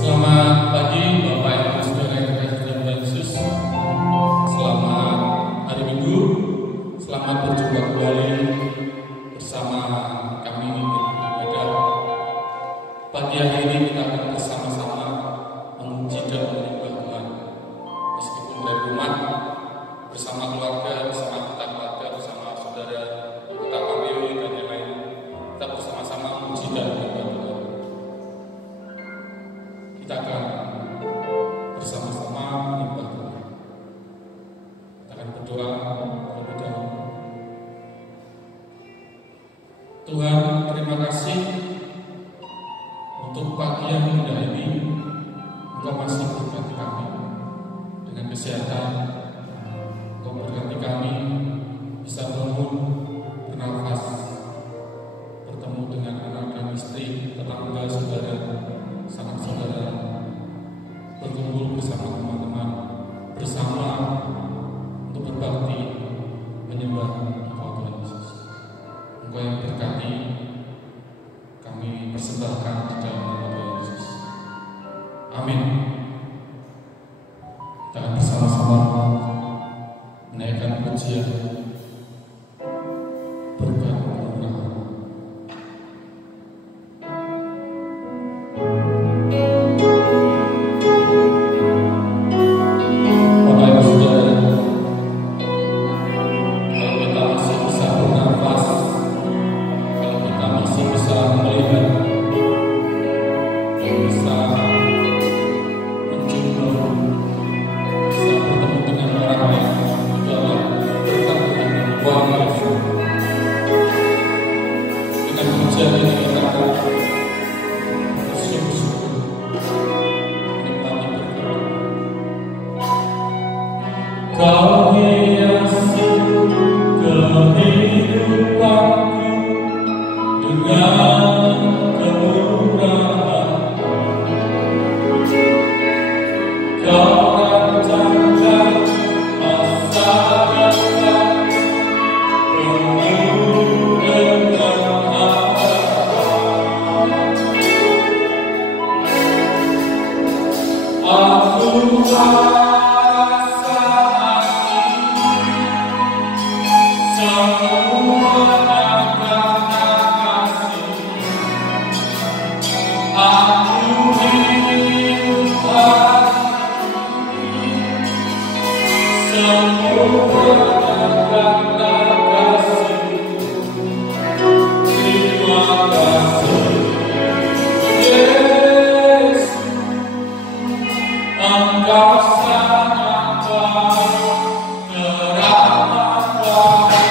Selamat pagi Bapak Ibu Saudara yang terkasih dalam Tuhan Yesus. Selamat hari Minggu. Selamat berjumpa kembali bersama kami di ibadah. Pagi hari ini kita akan bersama-sama memuji dan menyembah Tuhan. Meskipun dari rumah, bersama keluarga, bersama kita keluarga, bersama saudara, kita KPW dan yang lain, kita bersama-sama memuji dan menyembah Tuhan. Kita akan bersama-sama menyembah Tuhan. Kita akan berdoa terlebih dahulu. Tuhan, terima kasih untuk pagi yang indah ini. Engkau masih berkati kami dengan kesehatan. Engkau berkati kami bisa bangun, bernafas, bertemu dengan anak dan istri, tetangga, saudara, sanak saudara, berkumpul bersama teman-teman, bersama untuk berbakti menyembah Engkau Tuhan Yesus. Engkau yang berkati, kami persembahkan di dalam nama Tuhan Yesus. Amin. Kita akan bersama-sama menaikkan pujian berkat kemuliaan. Bapak Ibu Saudara, kalau kita masih bisa bernafas, kalau kita masih bisa melihat, bisa mencium, bisa bertemu dengan orang lain, itu adalah berkat Tuhan yang luar biasa. Dengan pujian ini kita akan bersungguh-sungguh menikmati berkat. Kau hiasi kehidupanku dengan kemurahan. Kau rancangkan masa depan penuh dengan harapan. Aku rasa semua akan kasih. Aku hidup hari ini, semua akan kasih. Terima kasih Yesus, Engkau sangat baik, teramat baik.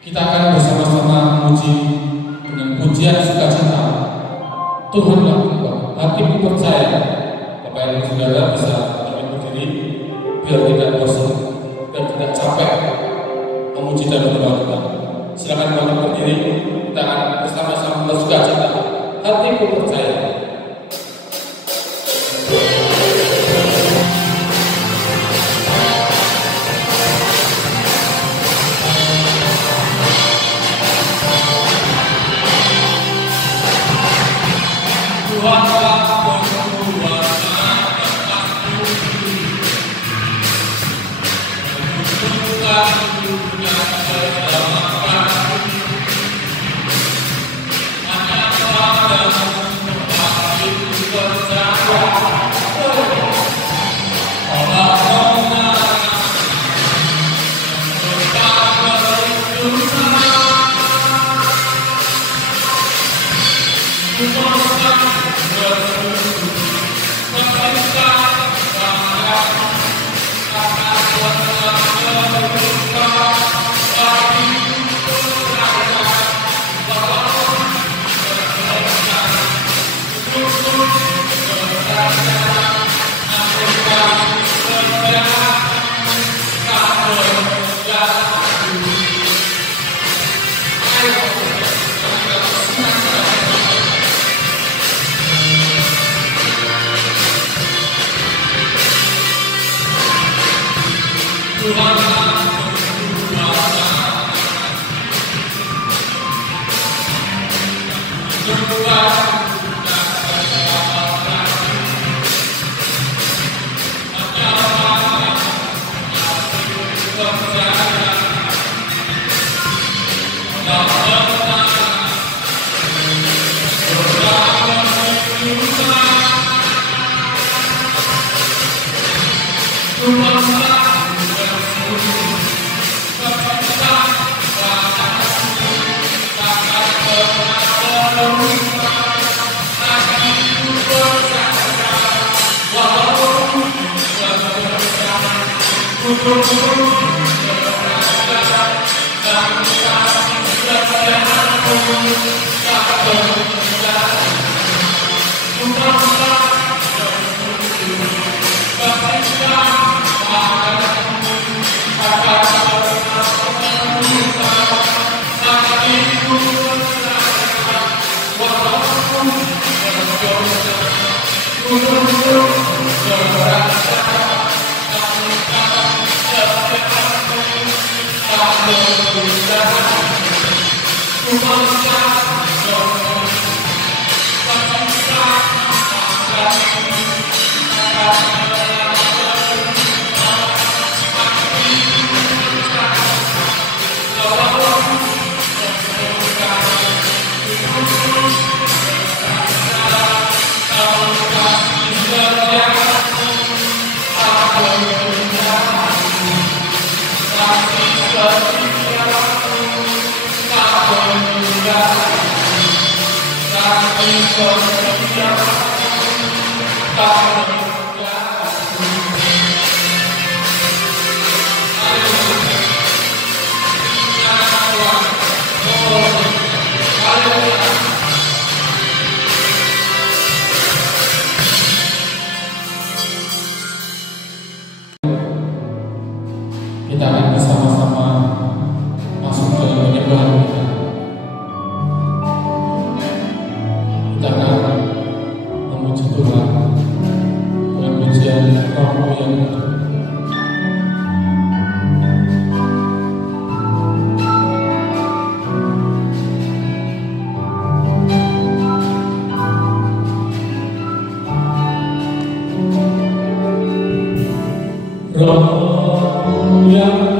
Kita akan bersama-sama memuji dengan pujian sukacita. Tuhanlah hatiku percaya. Bapak Ibu Saudara bisa berdiri biar tidak bosan, biar tidak capek memuji dan berdoa kita. Silakan Bapak berdiri, kita akan bersama-sama bersukacita. Hatiku percaya. kita akan bersama-sama masuk ke penyembahan kita. Kita akan memuji Tuhan dengan pujian Roh yang hidup. Roh yang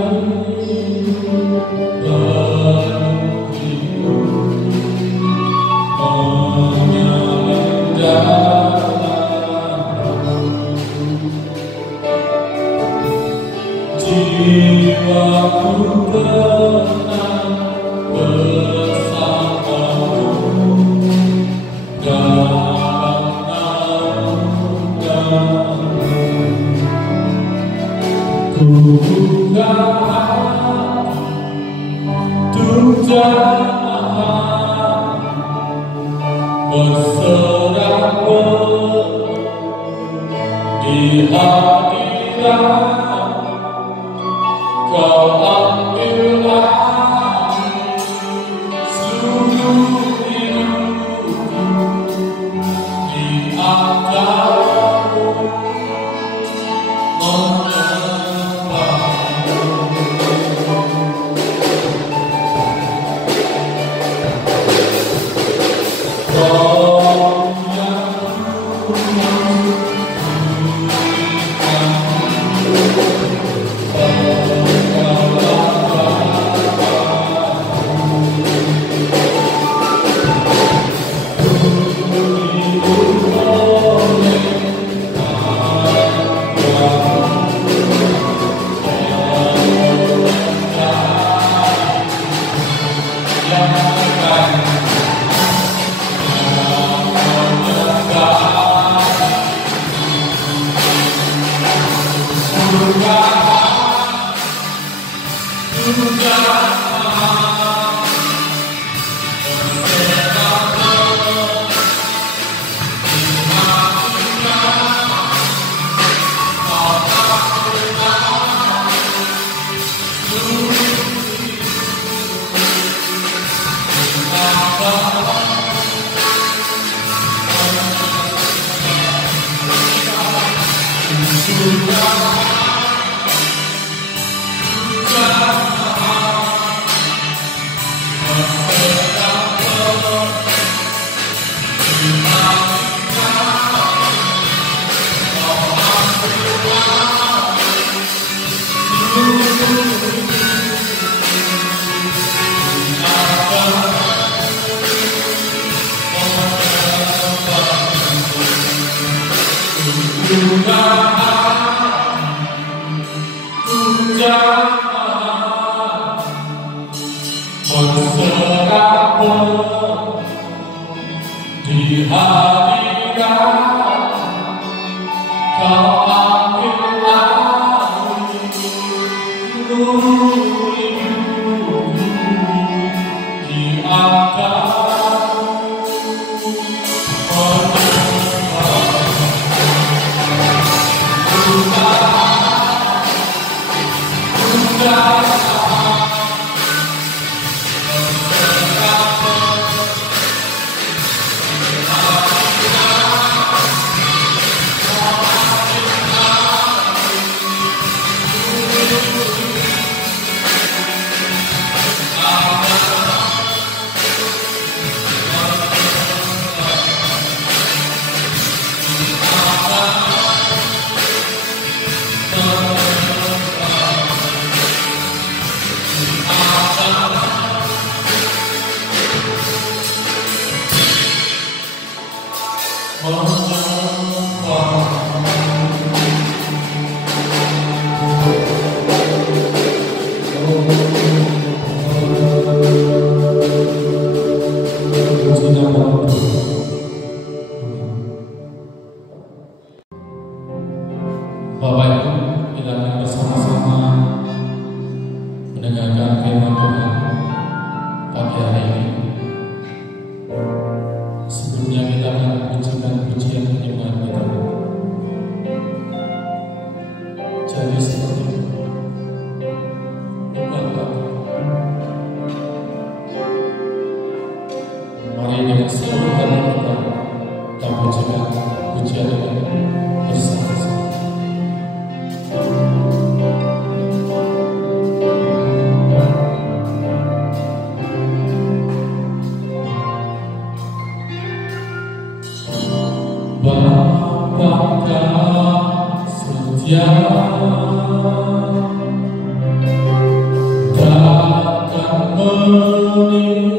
takkan meninggalkan,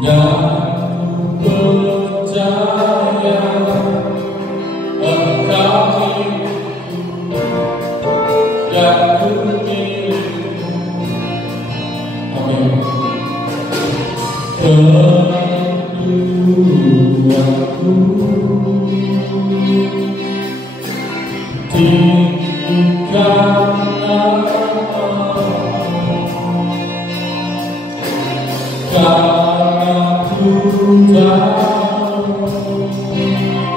dan ku percaya Engkau milikku dan ku milikmu. Amin. Kerinduanku tinggikanlah karena ku tahu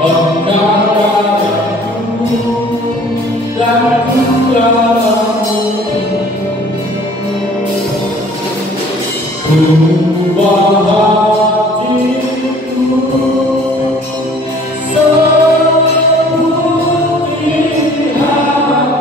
Engkau padaku dan ku dalammu. Ubah hatiku seperti hatimu,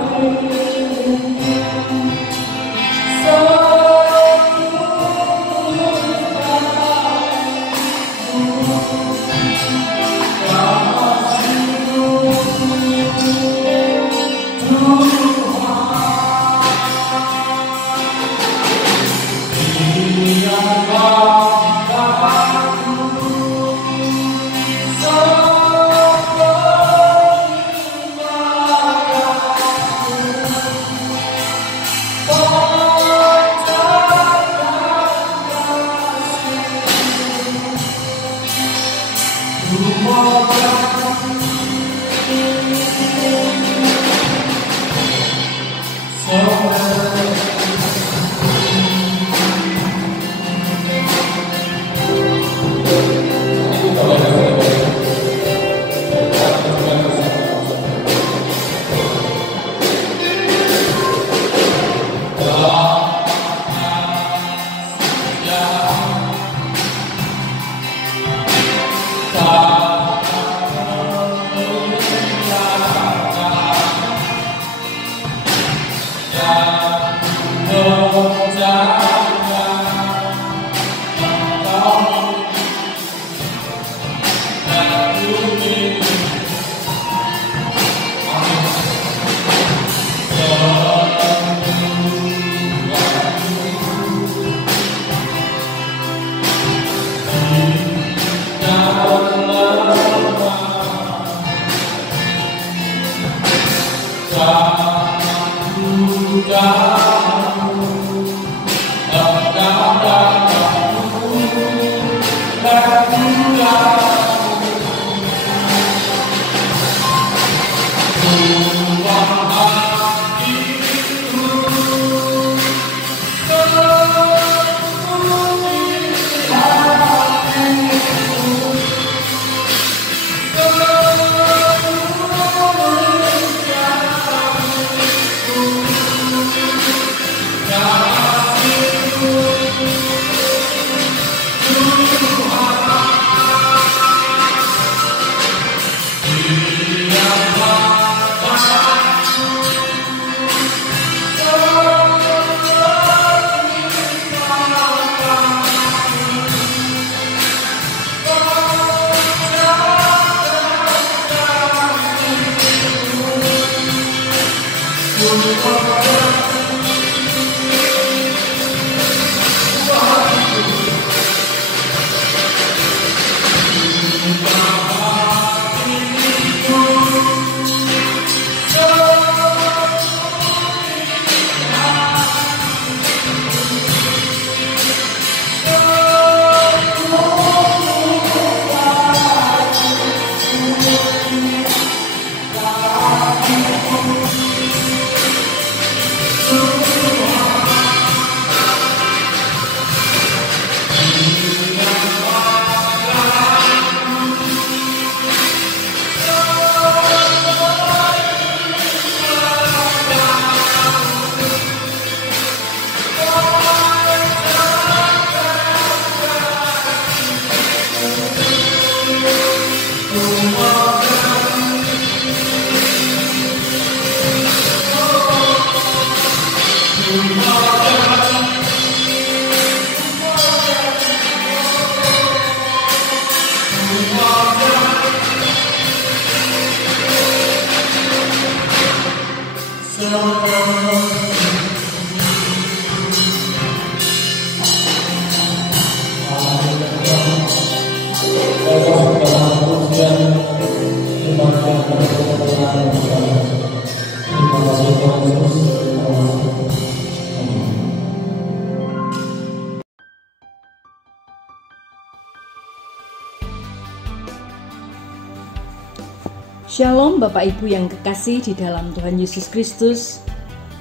Shalom Bapak Ibu yang kekasih di dalam Tuhan Yesus Kristus,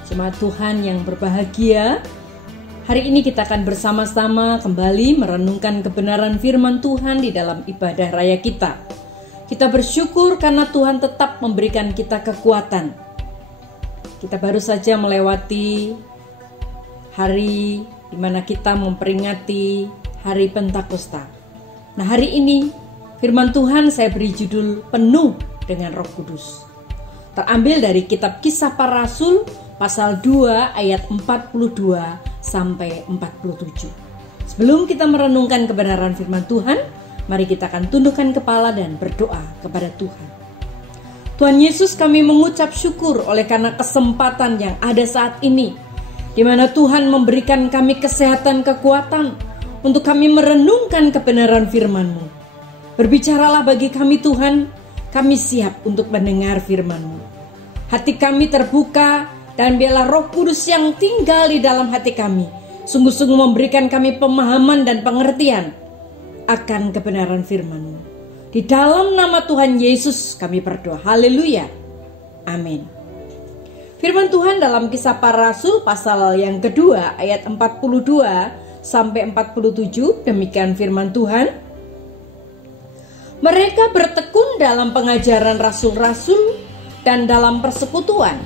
jemaat Tuhan yang berbahagia. Hari ini kita akan bersama-sama kembali merenungkan kebenaran firman Tuhan di dalam ibadah raya kita. Kita bersyukur karena Tuhan tetap memberikan kita kekuatan. Kita baru saja melewati hari di mana kita memperingati hari Pentakosta. Nah, hari ini firman Tuhan saya beri judul penuh dengan Roh Kudus. Terambil dari kitab Kisah Para Rasul pasal 2 ayat 42 sampai 47. Sebelum kita merenungkan kebenaran firman Tuhan, mari kita akan tundukkan kepala dan berdoa kepada Tuhan. Tuhan Yesus, kami mengucap syukur oleh karena kesempatan yang ada saat ini, di mana Tuhan memberikan kami kesehatan, kekuatan untuk kami merenungkan kebenaran firman-Mu. Berbicaralah bagi kami Tuhan. Kami siap untuk mendengar firman-Mu. Hati kami terbuka dan biarlah Roh Kudus yang tinggal di dalam hati kami sungguh-sungguh memberikan kami pemahaman dan pengertian akan kebenaran firman-Mu. Di dalam nama Tuhan Yesus kami berdoa. Haleluya. Amin. Firman Tuhan dalam Kisah Para Rasul pasal yang kedua ayat 42 sampai 47, demikian firman Tuhan. Mereka bertekun dalam pengajaran rasul-rasul dan dalam persekutuan,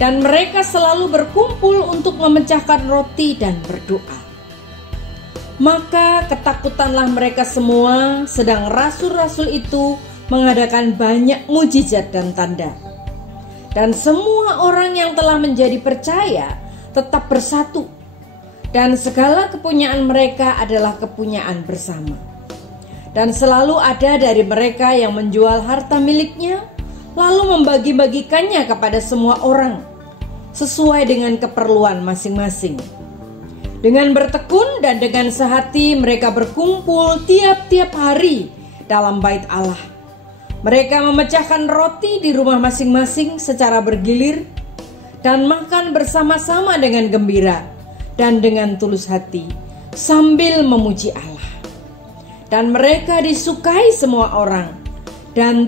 dan mereka selalu berkumpul untuk memecahkan roti dan berdoa. Maka ketakutanlah mereka semua, sedang rasul-rasul itu mengadakan banyak mujizat dan tanda. Dan semua orang yang telah menjadi percaya tetap bersatu, dan segala kepunyaan mereka adalah kepunyaan bersama. Dan selalu ada dari mereka yang menjual harta miliknya, lalu membagi-bagikannya kepada semua orang, sesuai dengan keperluan masing-masing. Dengan bertekun dan dengan sehati mereka berkumpul tiap-tiap hari dalam bait Allah. Mereka memecahkan roti di rumah masing-masing secara bergilir, dan makan bersama-sama dengan gembira dan dengan tulus hati, sambil memuji Allah. Dan mereka disukai semua orang, dan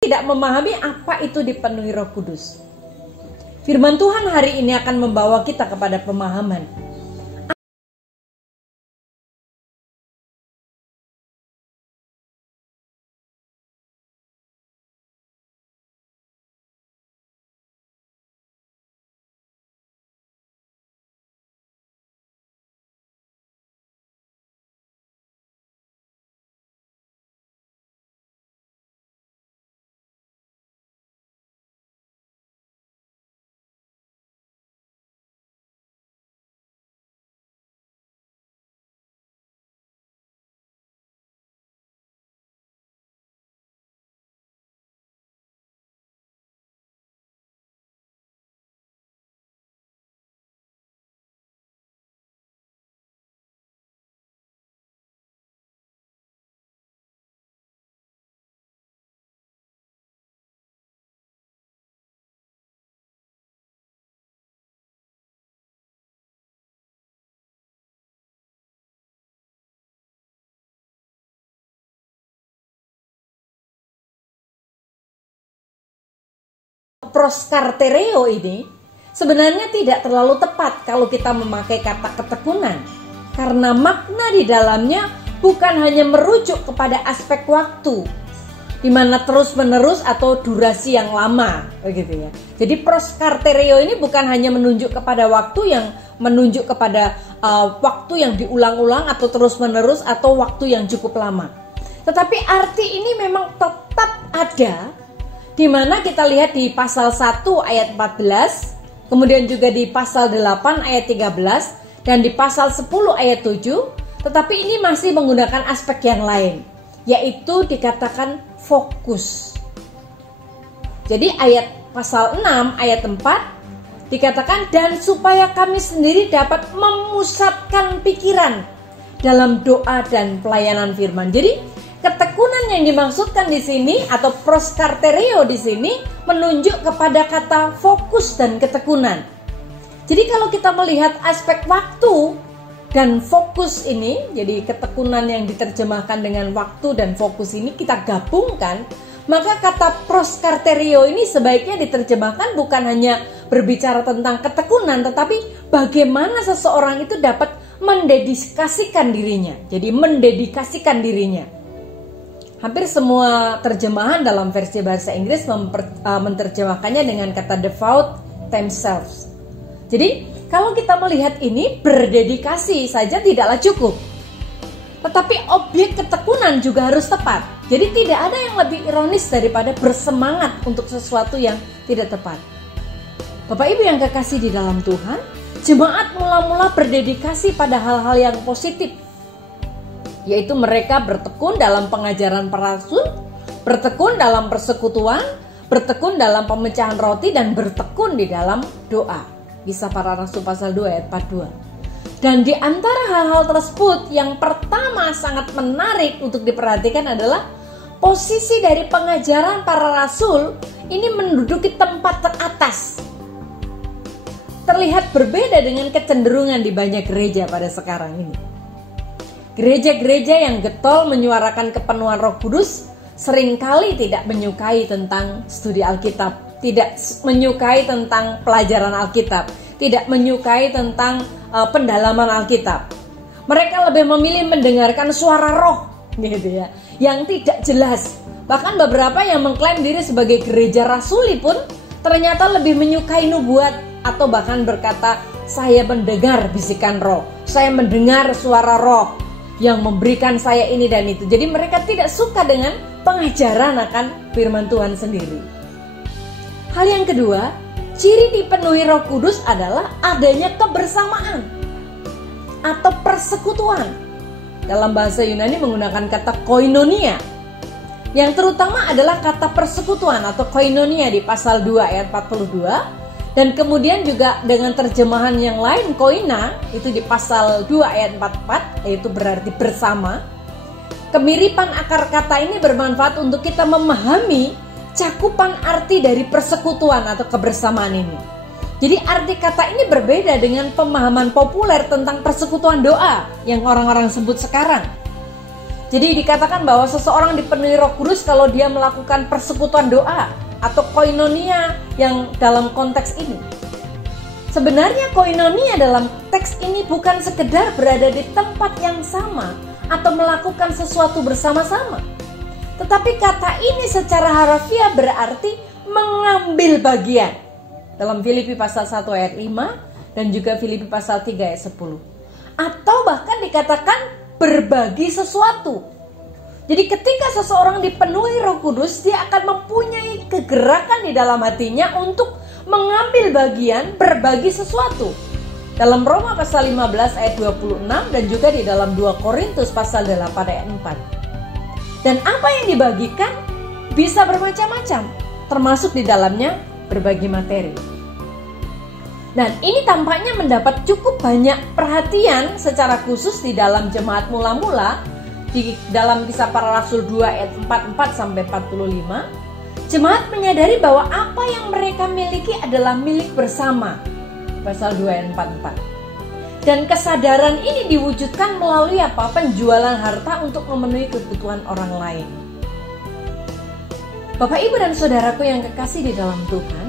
tidak memahami apa itu dipenuhi Roh Kudus. Firman Tuhan hari ini akan membawa kita kepada pemahaman. proskartereo ini sebenarnya tidak terlalu tepat kalau kita memakai kata ketekunan, karena makna di dalamnya bukan hanya merujuk kepada aspek waktu, di mana terus menerus atau durasi yang lama, begitu ya. Jadi proskartereo ini bukan hanya menunjuk kepada waktu yang menunjuk kepada waktu yang diulang-ulang atau terus menerus atau waktu yang cukup lama. Tetapi arti ini memang tetap ada, di mana kita lihat di pasal 1 ayat 14, kemudian juga di pasal 8 ayat 13, dan di pasal 10 ayat 7, tetapi ini masih menggunakan aspek yang lain, yaitu dikatakan fokus. Jadi ayat pasal 6 ayat 4 dikatakan, dan supaya kami sendiri dapat memusatkan pikiran dalam doa dan pelayanan firman. Jadi ketekunan yang dimaksudkan di sini atau proskartereo di sini menunjuk kepada kata fokus dan ketekunan. Jadi kalau kita melihat aspek waktu dan fokus ini, jadi ketekunan yang diterjemahkan dengan waktu dan fokus ini kita gabungkan, maka kata proskartereo ini sebaiknya diterjemahkan bukan hanya berbicara tentang ketekunan, tetapi bagaimana seseorang itu dapat mendedikasikan dirinya. Jadi mendedikasikan dirinya. Hampir semua terjemahan dalam versi bahasa Inggris menerjemahkannya dengan kata devote themselves. Jadi kalau kita melihat ini, berdedikasi saja tidaklah cukup, tetapi objek ketekunan juga harus tepat. Jadi tidak ada yang lebih ironis daripada bersemangat untuk sesuatu yang tidak tepat. Bapak Ibu yang kekasih di dalam Tuhan, jemaat mula-mula berdedikasi pada hal-hal yang positif, yaitu mereka bertekun dalam pengajaran para rasul, bertekun dalam persekutuan, bertekun dalam pemecahan roti, dan bertekun di dalam doa. Kisah Para Rasul pasal 2 ayat 42. Dan di antara hal-hal tersebut, yang pertama sangat menarik untuk diperhatikan adalah posisi dari pengajaran para rasul ini menduduki tempat teratas. Terlihat berbeda dengan kecenderungan di banyak gereja pada sekarang ini. Gereja-gereja yang getol menyuarakan kepenuhan Roh Kudus seringkali tidak menyukai tentang studi Alkitab, tidak menyukai tentang pelajaran Alkitab, tidak menyukai tentang pendalaman Alkitab. Mereka lebih memilih mendengarkan suara roh, gitu ya, yang tidak jelas. Bahkan beberapa yang mengklaim diri sebagai gereja rasuli pun ternyata lebih menyukai nubuat, atau bahkan berkata, saya mendengar bisikan roh, saya mendengar suara roh yang memberikan saya ini dan itu. Jadi mereka tidak suka dengan pengajaran akan firman Tuhan sendiri. Hal yang kedua, ciri dipenuhi Roh Kudus adalah adanya kebersamaan atau persekutuan. Dalam bahasa Yunani menggunakan kata koinonia, yang terutama adalah kata persekutuan atau koinonia di pasal 2 ayat 42, dan kemudian juga dengan terjemahan yang lain koina itu di pasal 2 ayat 44, yaitu berarti bersama. Kemiripan akar kata ini bermanfaat untuk kita memahami cakupan arti dari persekutuan atau kebersamaan ini. Jadi arti kata ini berbeda dengan pemahaman populer tentang persekutuan doa yang orang-orang sebut sekarang. Jadi dikatakan bahwa seseorang dipenuhi Roh Kudus kalau dia melakukan persekutuan doa atau koinonia yang dalam konteks ini. Sebenarnya koinonia dalam teks ini bukan sekedar berada di tempat yang sama atau melakukan sesuatu bersama-sama. Tetapi kata ini secara harafiah berarti mengambil bagian. Dalam Filipi pasal 1 ayat 5 dan juga Filipi pasal 3 ayat 10. Atau bahkan dikatakan berbagi sesuatu. Jadi ketika seseorang dipenuhi Roh Kudus, dia akan mempunyai kegerakan di dalam hatinya untuk mengambil bagian, berbagi sesuatu. Dalam Roma pasal 15 ayat 26 dan juga di dalam 2 Korintus pasal 8 ayat 4. Dan apa yang dibagikan bisa bermacam-macam, termasuk di dalamnya berbagi materi. Dan ini tampaknya mendapat cukup banyak perhatian secara khusus di dalam jemaat mula-mula, di dalam Kisah Para Rasul 2 ayat 44 sampai 45. Jemaat menyadari bahwa apa yang mereka miliki adalah milik bersama. Pasal 2 ayat 44. Dan kesadaran ini diwujudkan melalui apa? Penjualan harta untuk memenuhi kebutuhan orang lain. Bapak, Ibu, dan saudaraku yang kekasih di dalam Tuhan,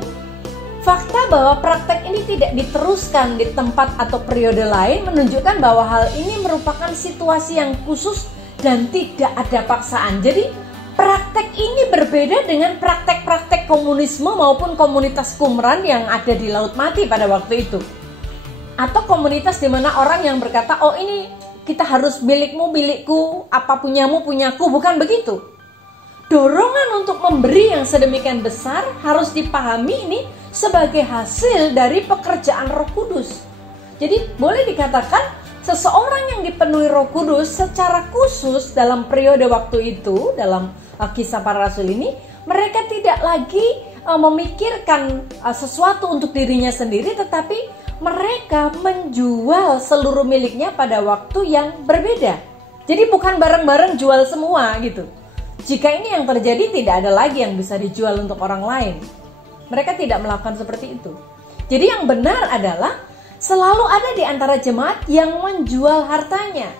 Fakta bahwa praktek ini tidak diteruskan di tempat atau periode lain menunjukkan bahwa hal ini merupakan situasi yang khusus dan tidak ada paksaan. Jadi praktek ini berbeda dengan praktek-praktek komunisme maupun komunitas Qumran yang ada di Laut Mati pada waktu itu. Atau komunitas di mana orang yang berkata, oh ini kita harus milikmu, milikku, apa punyamu, punyaku. Bukan begitu. Dorongan untuk memberi yang sedemikian besar harus dipahami ini sebagai hasil dari pekerjaan Roh Kudus. Jadi boleh dikatakan seseorang yang dipenuhi Roh Kudus secara khusus dalam periode waktu itu, dalam kisah para rasul ini, mereka tidak lagi memikirkan sesuatu untuk dirinya sendiri, tetapi mereka menjual seluruh miliknya pada waktu yang berbeda. Jadi bukan bareng-bareng jual semua gitu. Jika ini yang terjadi, tidak ada lagi yang bisa dijual untuk orang lain. Mereka tidak melakukan seperti itu. Jadi yang benar adalah selalu ada di antara jemaat yang menjual hartanya.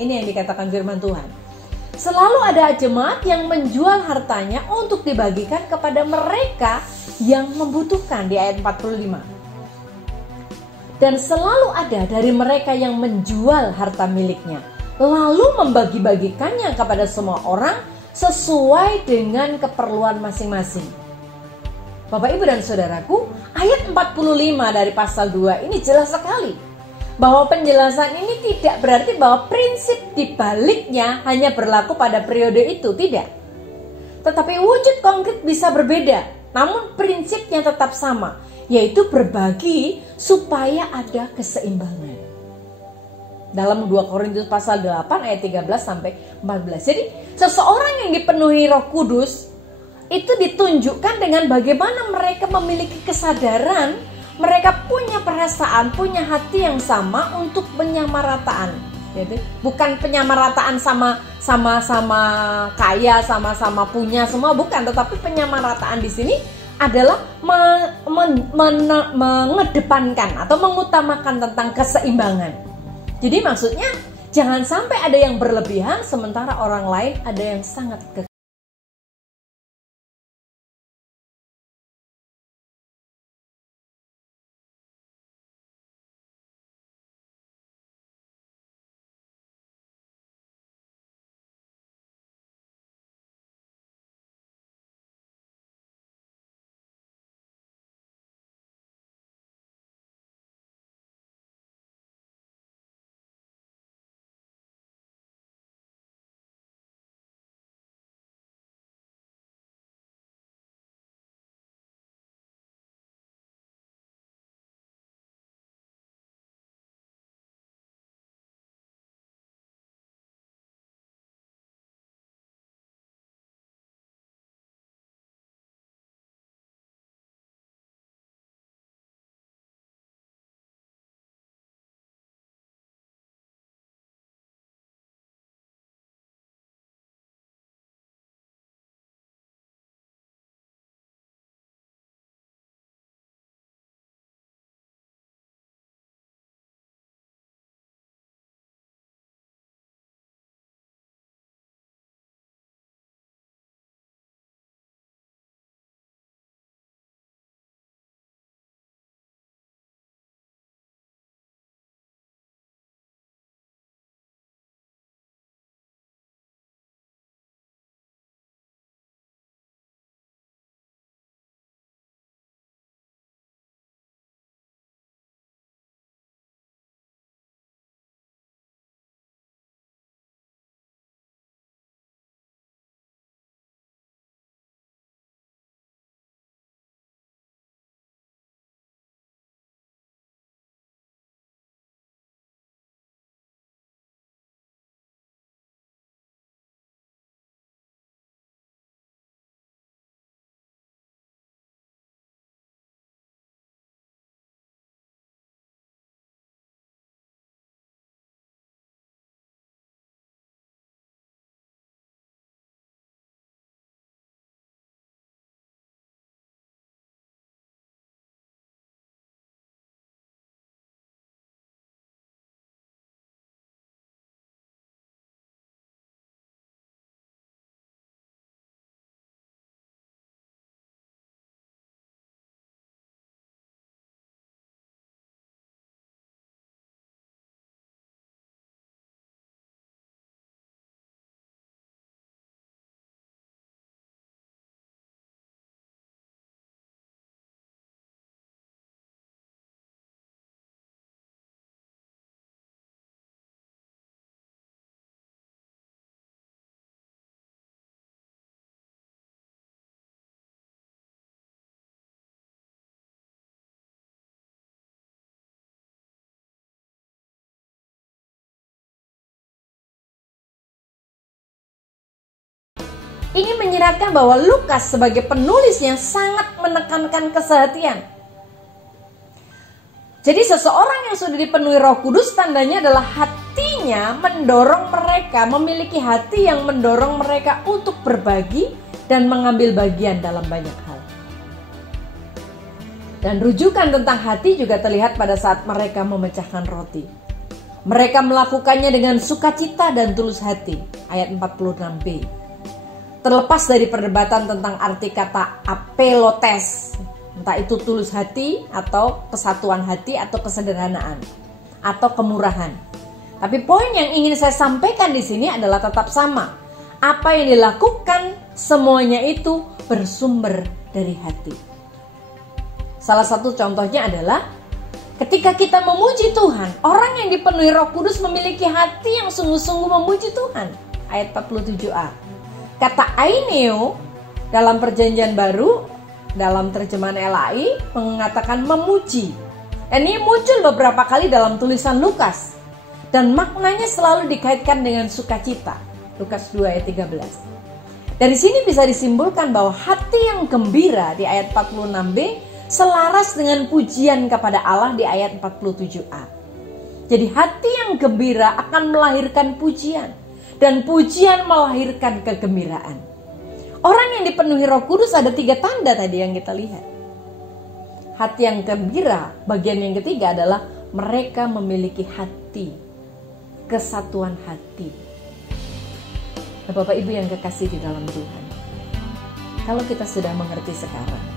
Ini yang dikatakan firman Tuhan. Selalu ada jemaat yang menjual hartanya untuk dibagikan kepada mereka yang membutuhkan di ayat 45. Dan selalu ada dari mereka yang menjual harta miliknya, lalu membagi-bagikannya kepada semua orang sesuai dengan keperluan masing-masing. Bapak, Ibu, dan Saudaraku, ayat 45 dari pasal 2 ini jelas sekali bahwa penjelasan ini tidak berarti bahwa prinsip dibaliknya hanya berlaku pada periode itu, tidak. Tetapi wujud konkret bisa berbeda, namun prinsipnya tetap sama, yaitu berbagi supaya ada keseimbangan. Dalam 2 Korintus pasal 8 ayat 13 sampai 14. Jadi seseorang yang dipenuhi Roh Kudus itu ditunjukkan dengan bagaimana mereka memiliki kesadaran, mereka punya perasaan, punya hati yang sama untuk penyamarataan. Jadi bukan penyamarataan sama-sama kaya, sama-sama punya semua, bukan, tetapi penyamarataan di sini adalah mengedepankan atau mengutamakan tentang keseimbangan. Jadi maksudnya jangan sampai ada yang berlebihan sementara orang lain ada yang sangat Ini menyiratkan bahwa Lukas sebagai penulis yang sangat menekankan kesehatian. Jadi seseorang yang sudah dipenuhi Roh Kudus tandanya adalah hatinya mendorong mereka, memiliki hati yang mendorong mereka untuk berbagi dan mengambil bagian dalam banyak hal. Dan rujukan tentang hati juga terlihat pada saat mereka memecahkan roti. Mereka melakukannya dengan sukacita dan tulus hati. Ayat 46b. Terlepas dari perdebatan tentang arti kata apelotes, entah itu tulus hati atau kesatuan hati atau kesederhanaan atau kemurahan. Tapi poin yang ingin saya sampaikan di sini adalah tetap sama. Apa yang dilakukan semuanya itu bersumber dari hati. Salah satu contohnya adalah ketika kita memuji Tuhan, orang yang dipenuhi Roh Kudus memiliki hati yang sungguh-sungguh memuji Tuhan. Ayat 47a. Kata aineo dalam perjanjian baru, dalam terjemahan LAI, mengatakan memuji. Dan ini muncul beberapa kali dalam tulisan Lukas. Dan maknanya selalu dikaitkan dengan sukacita. Lukas 2 ayat 13. Dari sini bisa disimpulkan bahwa hati yang gembira di ayat 46b selaras dengan pujian kepada Allah di ayat 47a. Jadi hati yang gembira akan melahirkan pujian. Dan pujian melahirkan kegembiraan. Orang yang dipenuhi Roh Kudus ada 3 tanda tadi yang kita lihat. Hati yang gembira, bagian yang ketiga adalah mereka memiliki hati, kesatuan hati. Nah, Bapak Ibu yang kekasih di dalam Tuhan, kalau kita sudah mengerti sekarang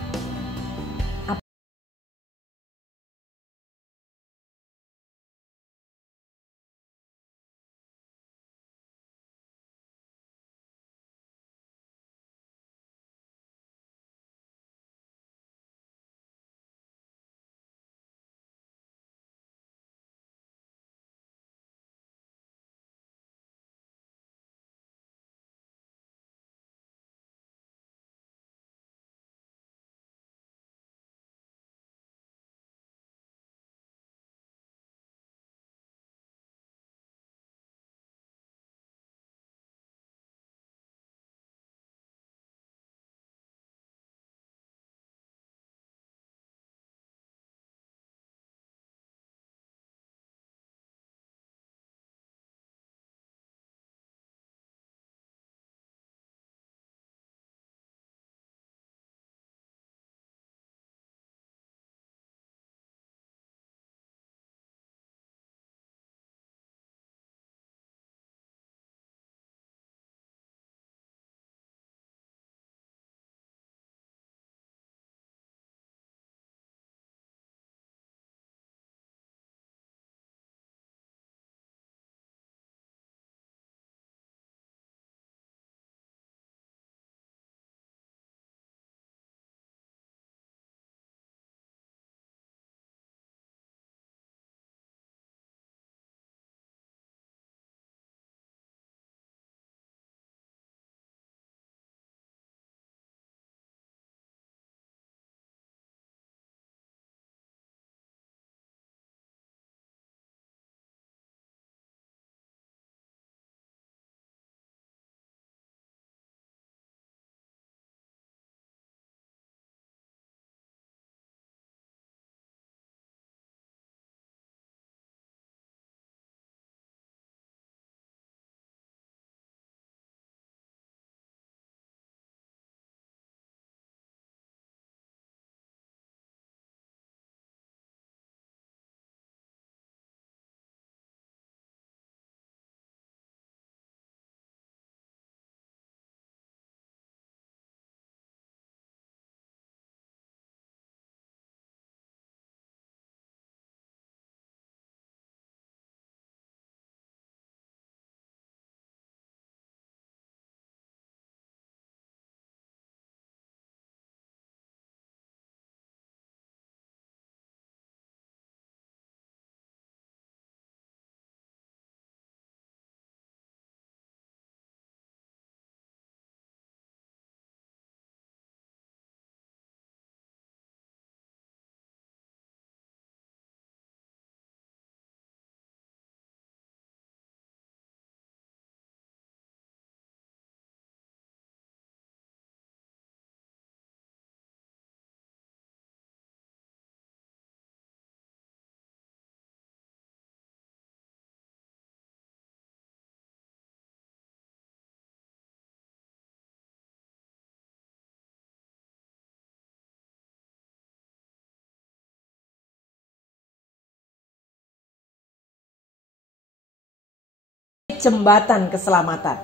jembatan keselamatan.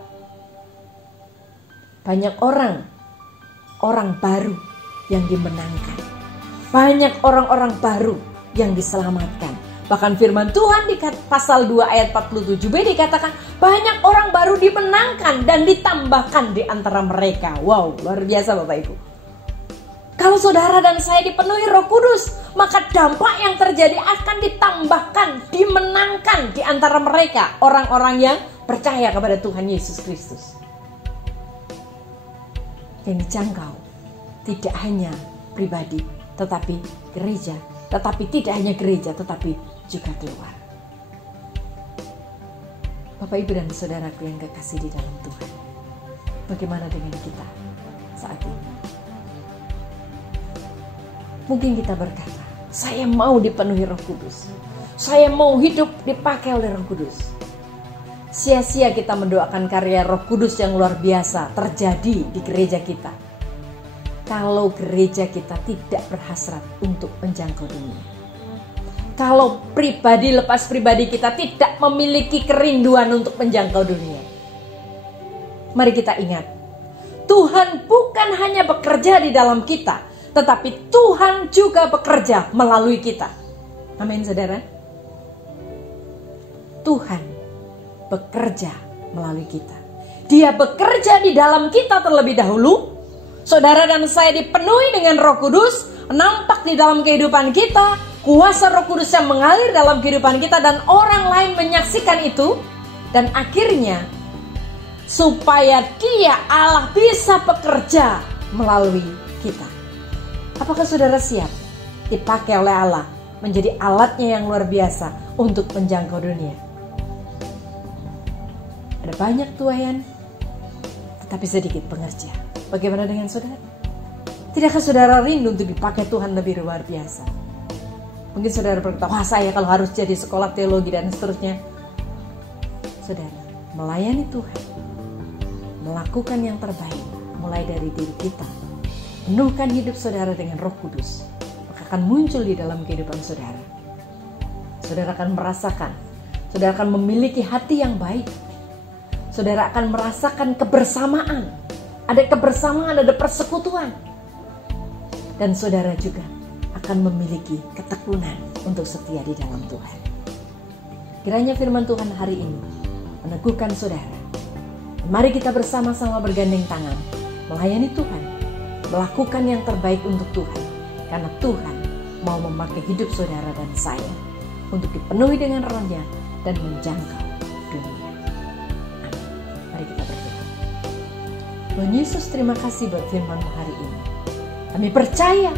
Banyak orang baru yang dimenangkan. Banyak orang-orang baru yang diselamatkan. Bahkan firman Tuhan di pasal 2 ayat 47b dikatakan banyak orang baru dimenangkan dan ditambahkan di antara mereka. Wow, luar biasa Bapak Ibu. Kalau saudara dan saya dipenuhi Roh Kudus, maka dampak yang terjadi akan ditambahkan, dimenangkan di antara mereka, orang-orang yang percaya kepada Tuhan Yesus Kristus. Yang dijangkau tidak hanya pribadi, tetapi gereja. Tetapi tidak hanya gereja, tetapi juga keluar. Bapak, Ibu, dan saudaraku yang kekasih di dalam Tuhan, bagaimana dengan kita saat ini? Mungkin kita berkata, saya mau dipenuhi Roh Kudus. Saya mau hidup dipakai oleh Roh Kudus. Sia-sia kita mendoakan karya Roh Kudus yang luar biasa terjadi di gereja kita, kalau gereja kita tidak berhasrat untuk menjangkau dunia. Kalau pribadi lepas pribadi kita tidak memiliki kerinduan untuk menjangkau dunia. Mari kita ingat, Tuhan bukan hanya bekerja di dalam kita, tetapi Tuhan juga bekerja melalui kita. Amin, saudara. Tuhan bekerja melalui kita. Dia bekerja di dalam kita terlebih dahulu. Saudara dan saya dipenuhi dengan Roh Kudus, nampak di dalam kehidupan kita, kuasa Roh Kudus yang mengalir dalam kehidupan kita dan orang lain menyaksikan itu. Dan akhirnya supaya Dia Allah bisa bekerja melalui kita. Apakah saudara siap dipakai oleh Allah menjadi alatnya yang luar biasa untuk menjangkau dunia? Ada banyak tuaian, tetapi sedikit pengerja. Bagaimana dengan saudara? Tidakkah saudara rindu untuk dipakai Tuhan lebih luar biasa? Mungkin saudara berkata, wah saya kalau harus jadi sekolah teologi dan seterusnya. Saudara, melayani Tuhan, melakukan yang terbaik mulai dari diri kita, penuhkan hidup saudara dengan Roh Kudus, maka akan muncul di dalam kehidupan saudara. Saudara akan merasakan, saudara akan memiliki hati yang baik. Saudara akan merasakan kebersamaan. Ada kebersamaan, ada persekutuan. Dan saudara juga akan memiliki ketekunan untuk setia di dalam Tuhan. Kiranya firman Tuhan hari ini meneguhkan saudara. Mari kita bersama-sama bergandeng tangan, melayani Tuhan, melakukan yang terbaik untuk Tuhan. Karena Tuhan mau memakai hidup saudara dan saya untuk dipenuhi dengan Roh-Nya dan menjangkau dunia. Amin. Mari kita berdoa. Tuhan Yesus, terima kasih buat firman-Mu hari ini. Kami percaya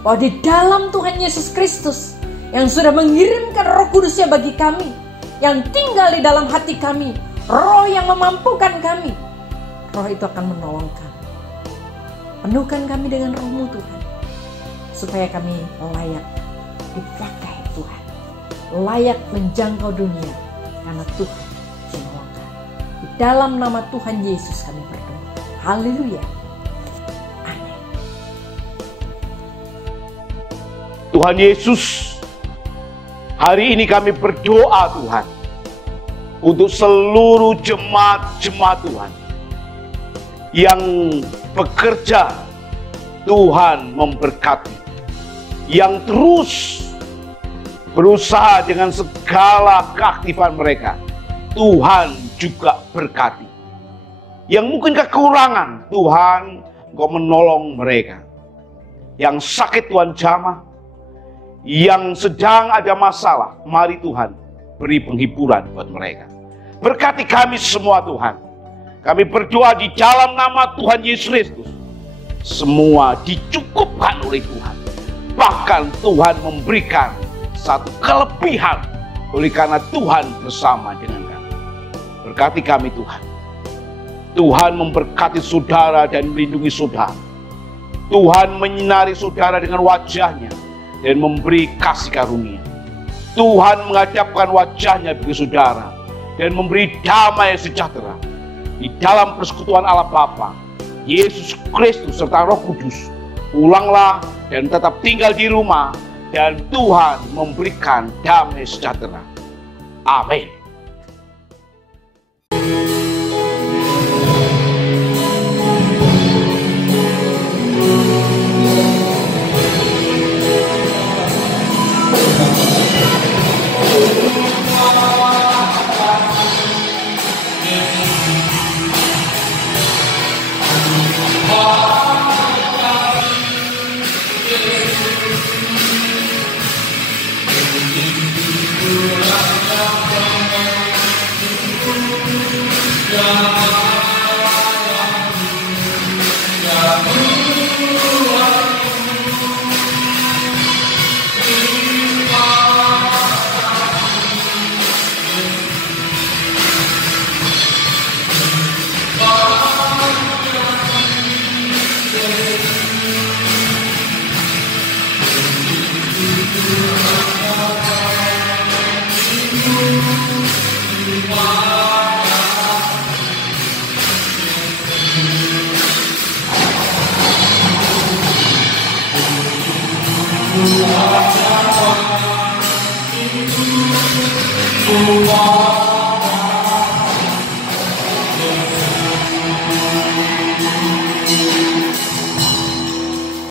bahwa di dalam Tuhan Yesus Kristus yang sudah mengirimkan Roh Kudus-Nya bagi kami, yang tinggal di dalam hati kami, Roh yang memampukan kami, Roh itu akan menolong kami. Penuhkan kami dengan Roh-Mu Tuhan, supaya kami layak dipakai Tuhan, layak menjangkau dunia, karena Tuhan menolong kami. Di dalam nama Tuhan Yesus kami berdoa. Haleluya. Amin. Tuhan Yesus, hari ini kami berdoa Tuhan, untuk seluruh jemaat-jemaat Tuhan yang bekerja, Tuhan memberkati. Yang terus berusaha dengan segala keaktifan mereka, Tuhan juga berkati. Yang mungkin kekurangan, Tuhan Engkau menolong mereka. Yang sakit Tuhan jamah, yang sedang ada masalah, mari Tuhan beri penghiburan buat mereka. Berkati kami semua Tuhan. Kami berdoa di dalam nama Tuhan Yesus Kristus. Semua dicukupkan oleh Tuhan. Bahkan Tuhan memberikan satu kelebihan oleh karena Tuhan bersama dengan kami. Berkati kami Tuhan. Tuhan memberkati saudara dan melindungi saudara. Tuhan menyinari saudara dengan wajah-Nya dan memberi kasih karunia. Tuhan menghadapkan wajah-Nya bagi saudara dan memberi damai sejahtera. Di dalam persekutuan Allah Bapa, Yesus Kristus serta Roh Kudus, pulanglah dan tetap tinggal di rumah, dan Tuhan memberikan damai sejahtera. Amin. Tuhan